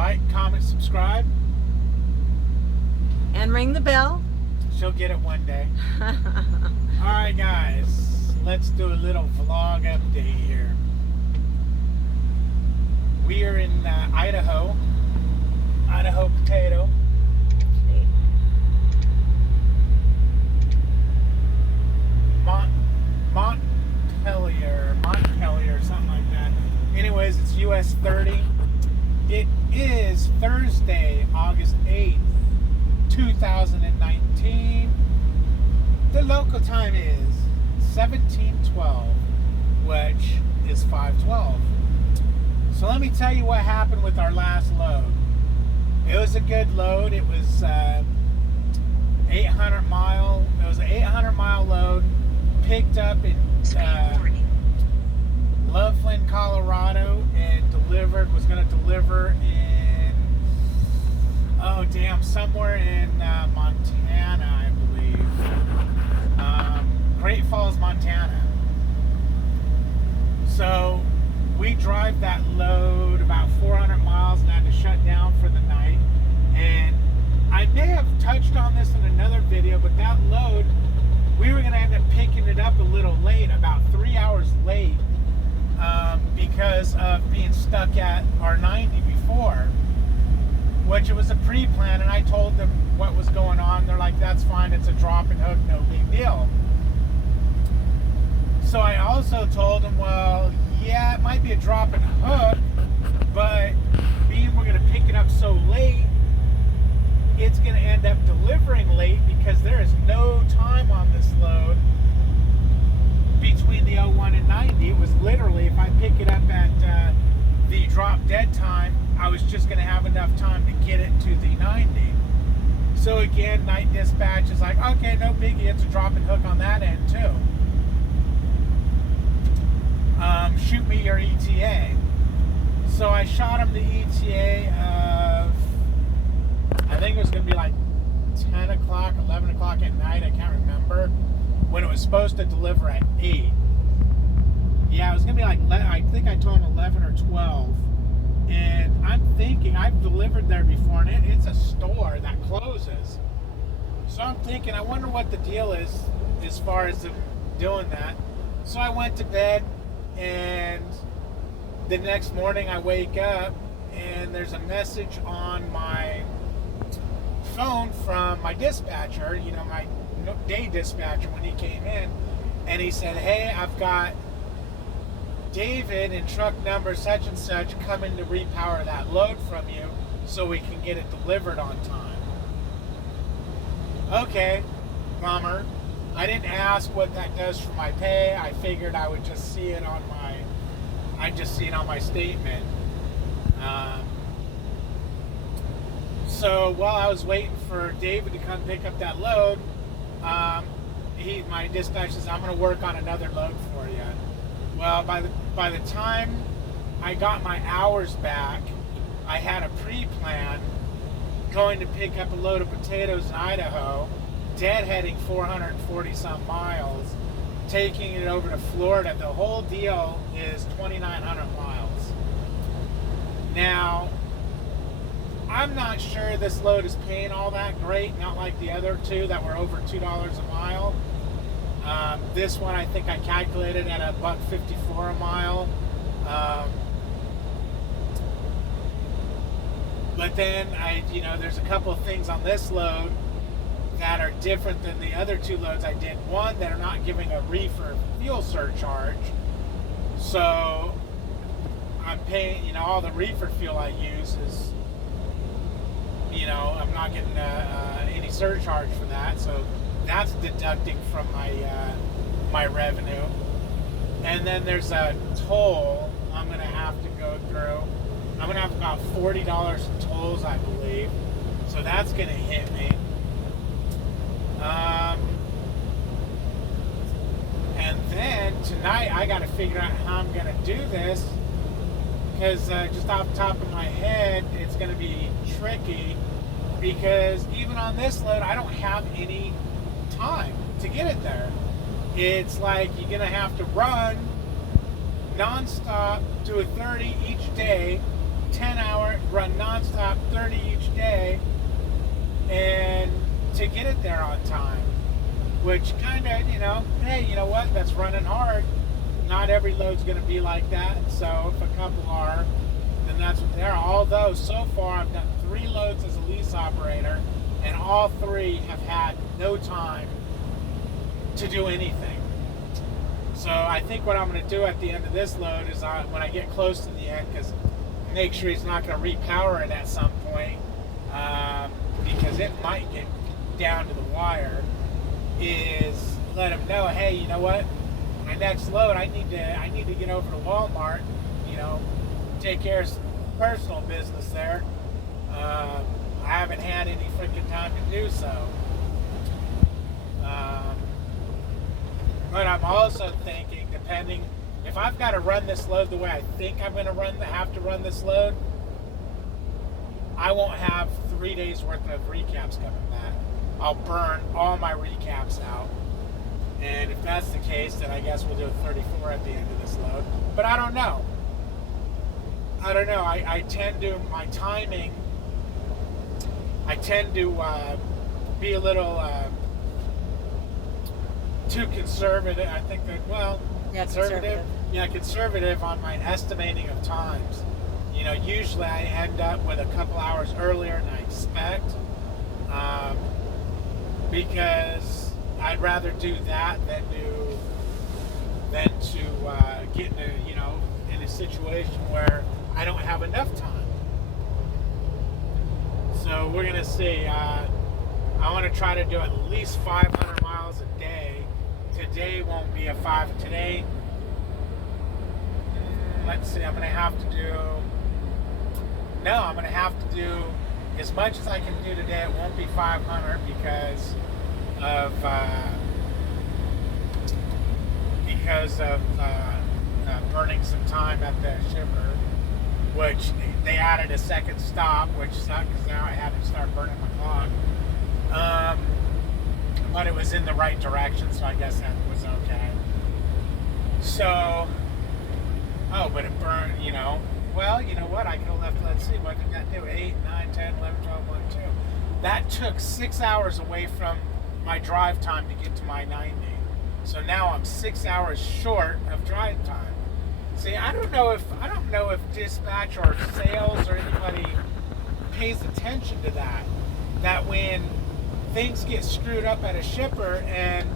like, comment, subscribe. And ring the bell. She'll get it one day. Alright guys, let's do a little vlog update here. We are in Idaho potato. Montpelier, something like that. Anyways, it's US 30. It is Thursday, August 8th, 2019. The local time is 17:12, which is 5:12. So let me tell you what happened with our last load. It was a good load. It was 800 mile. It was an 800-mile load, picked up in Loveland, Colorado, and was going to deliver in, somewhere in Montana, I believe. Great Falls, Montana. So we drive that load about 400 miles and had to shut down for the night. And I may have touched on this in another video, but that load, we were going to end up picking it up a little late, about 3 hours late, because of being stuck at our 90 before, which it was a pre-plan, and I told them what was going on. They're like, that's fine, it's a drop and hook, no big deal. So I also told them, well, yeah, it might be a drop and hook, but being we're going to pick it up so late, it's going to end up delivering late because there is no time on this load between the 01 and 90. It was literally, if I pick it up at the drop dead time, I was just going to have enough time to get it to the 90. So again, night dispatch is like, okay, no biggie, it's a drop and hook on that end too. Shoot me your ETA. So I shot him the ETA of, I think it was going to be like 10 o'clock, 11 o'clock at night, I can't remember, when it was supposed to deliver at 8. Yeah, it was going to be like, I think I told him 11 or 12. And I'm thinking, I've delivered there before, and it's a store that closes. So I'm thinking, I wonder what the deal is as far as them doing that. So I went to bed, and the next morning I wake up, and there's a message on my phone from my dispatcher, my day dispatcher, when he came in, and he said, hey, I've got David in truck number such and such coming to repower that load from you so we can get it delivered on time. Okay, bummer. I didn't ask what that does for my pay. I figured I would just see it on my statement. So while I was waiting for David to come pick up that load, my dispatcher says, I'm going to work on another load for you. Well, by the time I got my hours back, I had a pre-plan going to pick up a load of potatoes in Idaho, deadheading 440 some miles, taking it over to Florida. The whole deal is 2,900 miles. Now, I'm not sure this load is paying all that great, not like the other two that were over $2 a mile. This one, I think I calculated at $1.54 a mile. But then there's a couple of things on this load that are different than the other two loads I did. One, they're not giving a reefer fuel surcharge. So I'm paying, all the reefer fuel I use is, I'm not getting any surcharge for that. So that's deducting from my revenue. And then there's a toll I'm going to have to go through. I'm going to have about $40 in tolls, I believe. So that's going to hit me. And then tonight I got to figure out how I'm going to do this, because just off the top of my head, it's going to be tricky, because even on this load, I don't have any time to get it there. It's like you're going to have to run nonstop to a 30 each day, 10 hour, run nonstop 30 each day, and to get it there on time. Which kind of, hey, you know what? That's running hard. Not every load's going to be like that. So if a couple are, then that's what they are. Although so far I've done 3 loads as a lease operator, and all 3 have had no time to do anything. So I think what I'm going to do at the end of this load is when I get close to the end, because make sure he's not going to repower it at some point, because it might get down to the wire, is let him know, hey, you know what? My next load, I need to get over to Walmart, take care of some personal business there. I haven't had any freaking time to do so. But I'm also thinking, depending, if I've got to run this load the way I think I'm going to have to run this load, I won't have 3 days worth of recaps coming back. I'll burn all my recaps out. And if that's the case, then I guess we'll do a 34 at the end of this load. But I don't know. I tend to, my timing, I tend to be a little too conservative. I think that, conservative on my estimating of times. Usually I end up with a couple hours earlier than I expect, because I'd rather do that than to get in a situation where I don't have enough time. So we're gonna see. I want to try to do at least 500 miles a day. Today won't be a 5. Today, let's see. I'm gonna have to do as much as I can do today. It won't be 500 because of burning some time at the shipper, which they added a second stop, which sucked because now I had to start burning my clock. But it was in the right direction, so I guess that was okay. So, but it burned, Well, you know what? I could have left, let's see, what did that do? 8, 9, 10, 11, 12, 1, 2. That took 6 hours away from my drive time to get to my 90. So now I'm 6 hours short of drive time. See, I don't know if dispatch or sales or anybody pays attention to that. That when things get screwed up at a shipper, and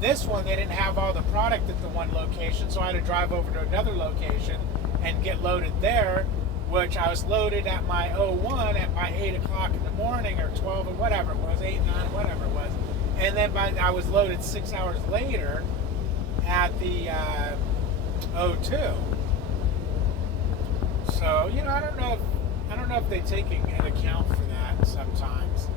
this one, they didn't have all the product at the one location, so I had to drive over to another location and get loaded there, which I was loaded at my 01 at by 8 o'clock in the morning, or 12, or whatever it was, 8, 9, whatever it was. And then I was loaded 6 hours later at the 02. So, I don't know if they take an account for that sometimes.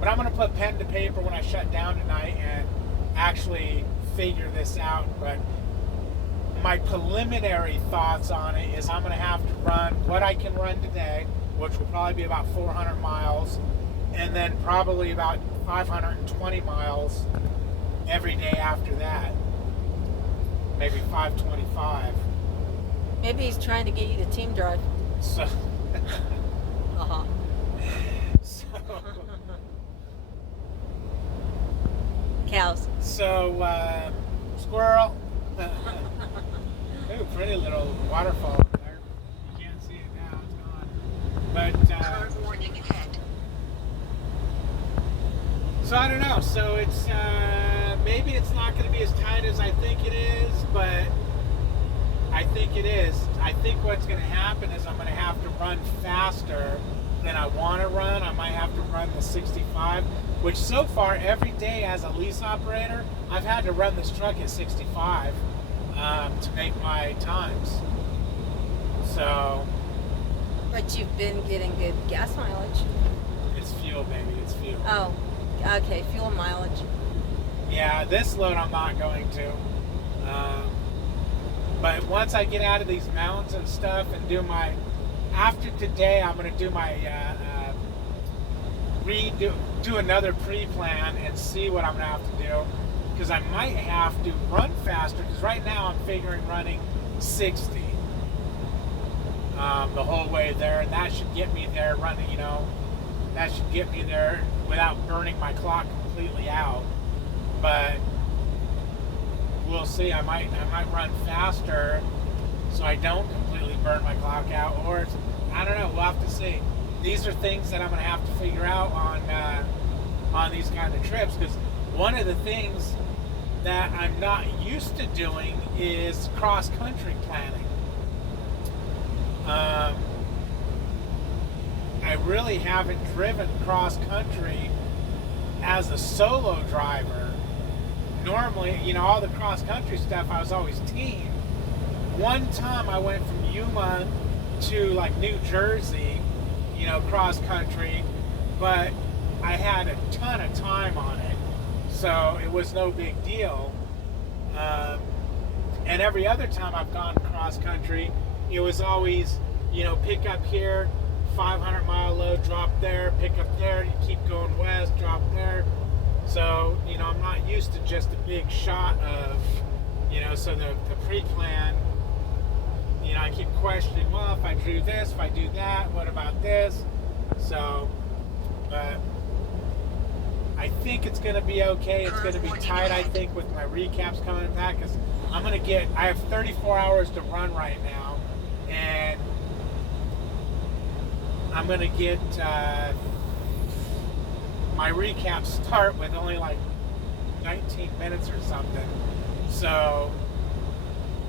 But I'm going to put pen to paper when I shut down tonight and actually figure this out. But my preliminary thoughts on it is I'm going to have to run what I can run today, which will probably be about 400 miles, and then probably about 520 miles every day after that. Maybe 525. Maybe he's trying to get you to team drive. So, Uh-huh. Cows. So, squirrel. Ooh, pretty little waterfall over there. You can't see it now, it's gone. But, warning ahead. So I don't know. So it's, maybe it's not going to be as tight as I think it is, but I think it is. I think what's going to happen is I'm going to have to run faster than I want to run. I might have to run the 65, which so far every day as a lease operator, I've had to run this truck at 65 to make my times. So. But you've been getting good gas mileage. It's fuel, baby. It's fuel. Oh, okay. Fuel mileage. Yeah, this load I'm not going to. But once I get out of these mountains and stuff and do my, after today, I'm going to do my, do another pre-plan and see what I'm going to have to do. Because I might have to run faster, because right now I'm figuring running 60. the whole way there, and that should get me there running. That should get me there without burning my clock completely out. But we'll see. I might run faster so I don't completely burn my clock out, or I don't know. We'll have to see. These are things that I'm going to have to figure out on these kind of trips, because one of the things that I'm not used to doing is cross-country planning. I really haven't driven cross-country as a solo driver. Normally, all the cross-country stuff, I was always team. One time I went from Yuma to like New Jersey, cross-country, but I had a ton of time on it, so it was no big deal. And every other time I've gone cross-country, it was always, pick up here, 500-mile load, drop there, pick up there, you keep going west, drop there. So, I'm not used to just a big shot of, so the pre-plan, I keep questioning, well, if I do this, if I do that, what about this? So, but I think it's going to be okay. It's going to be tight, I think, with my recaps coming back, because I have 34 hours to run right now, and I'm going to get my recaps start with only like 19 minutes or something. So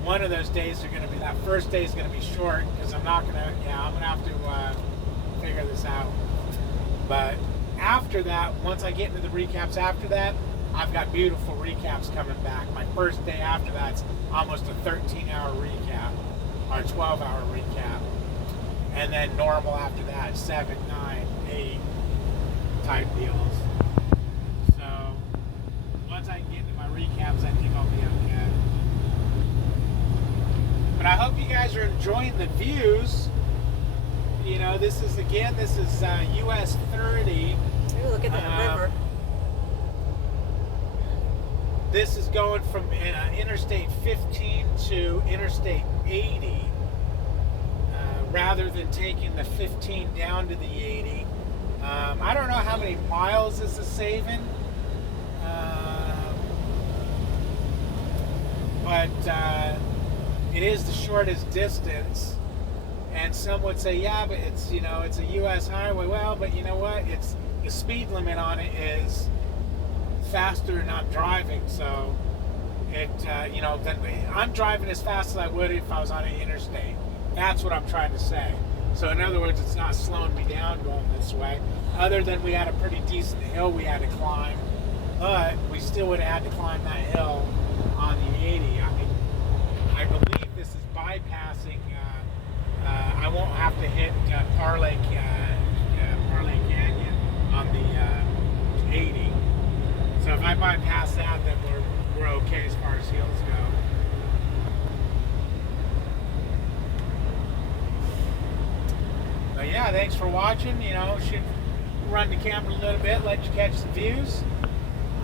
one of those days are going to be, that first day is going to be short, because I'm going to have to figure this out. But after that, once I get into the recaps after that, I've got beautiful recaps coming back. My first day after that's almost a 13-hour recap, or 12-hour recap. And then normal after that, 7, 9, 8 type deals. So once I get into my recaps, I think I'll be okay. But I hope you guys are enjoying the views. This is US 30. Ooh, look at that river. This is going from Interstate 15 to Interstate 80, rather than taking the 15 down to the 80. I don't know how many miles this is saving, but it is the shortest distance. And some would say, yeah, but it's it's a U.S. highway. Well, but you know what? It's the speed limit on it is faster than I'm driving. So it I'm driving as fast as I would if I was on an interstate. That's what I'm trying to say. So in other words, it's not slowing me down going this way. Other than we had a pretty decent hill we had to climb, but we still would have had to climb that hill on the 80. I believe this is bypassing. I won't have to hit Parlay Canyon on the 80. So if I bypass that, then we're okay as far as hills go. But yeah, thanks for watching. Should run the camera a little bit, let you catch the views.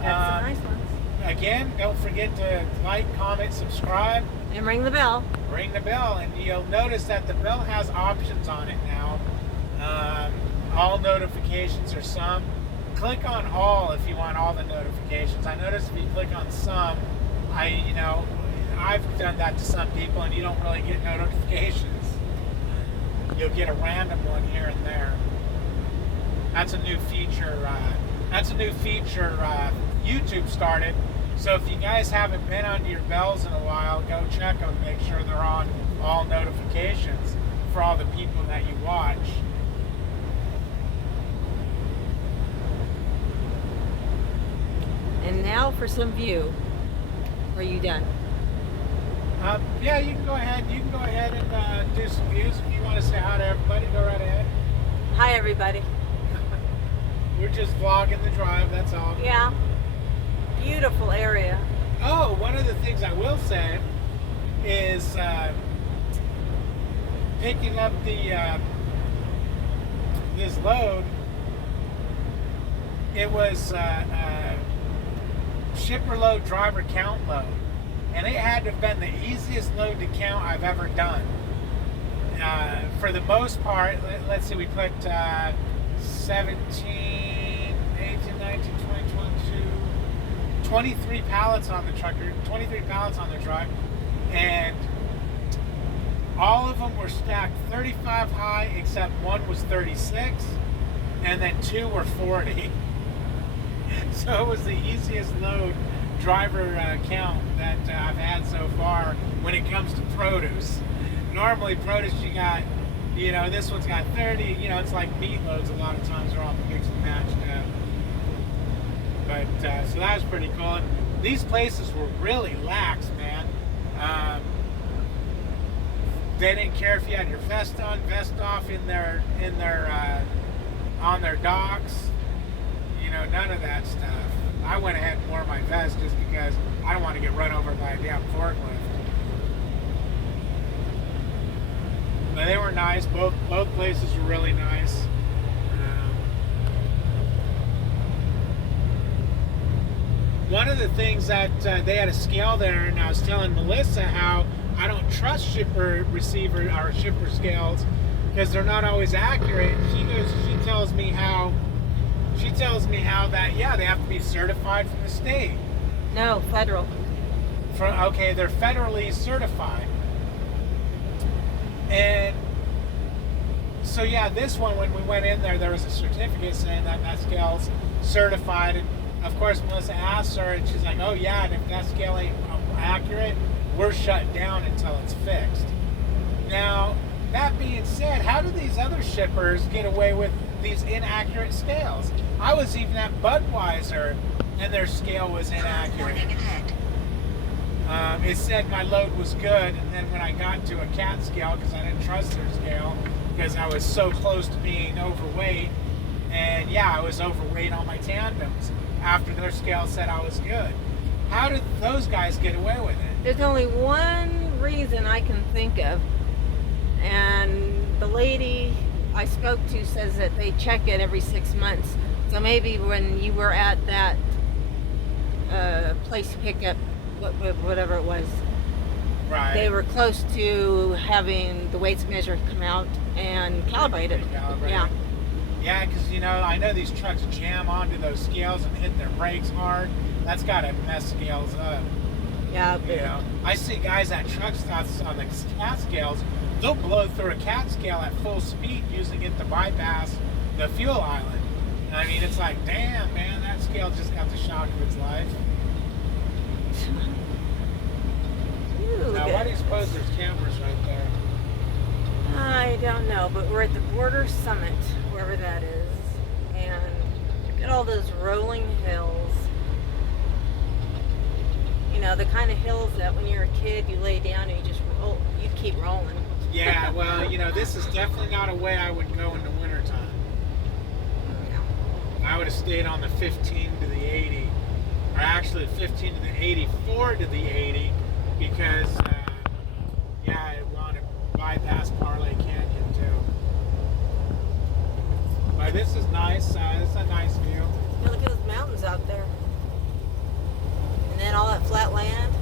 That's some nice ones. Again, don't forget to like, comment, subscribe. And ring the bell. Ring the bell, and you'll notice that the bell has options on it now. All notifications or some. Click on all if you want all the notifications. I noticed if you click on some, I've done that to some people, and you don't really get notifications. You'll get a random one here and there. That's a new feature. YouTube started. So if you guys haven't been under your bells in a while, go check them. Make sure they're on all notifications for all the people that you watch. And now for some view. Are you done? Yeah, you can go ahead. You can go ahead and do some views if you want to say hi to everybody. Go right ahead. Hi, everybody. We're just vlogging the drive. That's all. Yeah. Beautiful area. Oh, one of the things I will say is picking up this load. It was shipper load, driver count load, and it had to have been the easiest load to count I've ever done. for the most part, let's see, we put 17, 18, 19, 20, 22, 23 pallets on the truck, 23 pallets on the truck, and all of them were stacked 35 high, except one was 36, and then two were 40. So it was the easiest load driver count that I've had so far when it comes to produce. Normally produce you got, this one's got 30, it's like meat loads a lot of times are all mixed and matched up. But, so that was pretty cool. And these places were really lax, man. They didn't care if you had your vest on, vest off on their docks. None of that stuff. I went ahead and wore my vest just because I don't want to get run over by a damn forklift. But they were nice. Both places were really nice. One of the things that they had a scale there, and I was telling Melissa how I don't trust shipper scales because they're not always accurate. She tells me how that they have to be certified from the state. No, federal. Okay, they're federally certified. And so this one, when we went in there was a certificate saying that scale's certified. And of course Melissa asked her, and she's like, oh yeah, and if that scale ain't accurate, we're shut down until it's fixed. Now, that being said, how do these other shippers get away with these inaccurate scales? I was even at Budweiser and their scale was inaccurate. It said my load was good, and then when I got to a cat scale, because I didn't trust their scale because I was so close to being overweight, and I was overweight on my tandems after their scale said I was good. How did those guys get away with it? There's only one reason I can think of, and the lady I spoke to says that they check it every 6 months. So maybe when you were at that place pickup, whatever it was, right, they were close to having the weights measure come out and calibrate it. Yeah, because I know these trucks jam onto those scales and hit their brakes hard. That's got to mess scales up. Yeah, but I see guys at truck stops on the cat scales. They'll blow through a cat scale at full speed using it to bypass the fuel island. I mean, it's like, damn, man, that scale just got the shock of its life. Now, why do you suppose there's cameras right there? I don't know, but we're at the border summit, wherever that is, and look at all those rolling hills. The kind of hills that when you're a kid, you lay down and you just roll, you keep rolling. Yeah, well, this is definitely not a way I would go in the wintertime. I would have stayed on the 15 to the 80, or actually 15 to the 84 to the 80, because I want to bypass Parlay Canyon too. But this is nice. It's a nice view. Look at those mountains out there, and then all that flat land.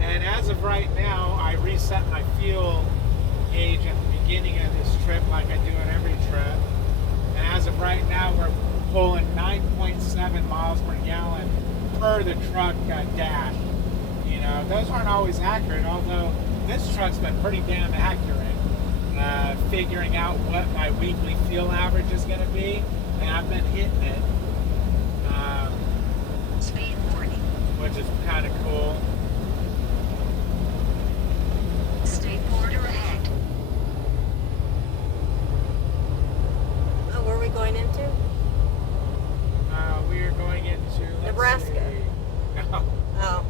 And as of right now, I reset my fuel gauge at the beginning of this trip like I do at every trip. And as of right now, we're pulling 9.7 miles per gallon per the truck dash. Those aren't always accurate, although this truck's been pretty damn accurate, figuring out what my weekly fuel average is going to be, and I've been hitting it. Speed warning. Which is kind of cool. State border ahead. Oh, where are we going into? We are going into Nebraska. No. Oh,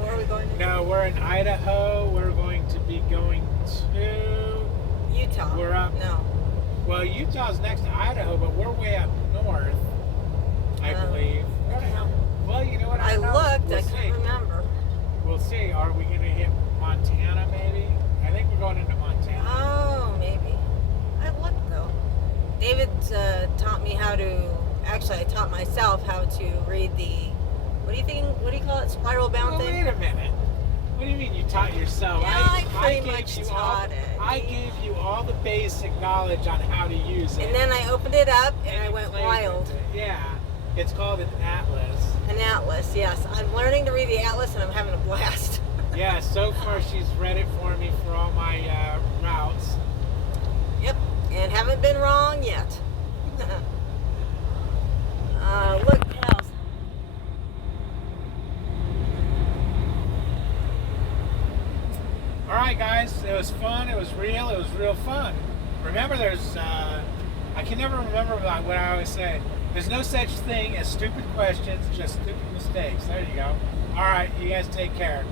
where are we going into? No, we're in Idaho. We're going to be going to Utah. We're up. No. Well, Utah's next to Idaho, but we're way up north, I believe. Where the hell? Well, you know what? I don't know. looked. We'll I see. couldn't remember. We'll see. Are we going to hit Montana, maybe? I think we're going into Montana. Oh, maybe. I looked though. David taught me how to Actually, I taught myself how to read the, what do you call it, spiral bound Well, thing? wait a minute. What do you mean you taught yourself? Yeah, I pretty gave much you taught it. I gave you all the basic knowledge on how to use it. And then I opened it up and I you went played wild. with it. Yeah. It's called an atlas. An atlas, yes. I'm learning to read the atlas and I'm having a blast. Yeah, so far she's read it for me for all my routes. Yep, and haven't been wrong yet. Look, pals. All right, guys, it was fun. It was real fun. Remember, I can never remember what I always say. There's no such thing as stupid questions, just stupid mistakes. There you go. All right, you guys take care.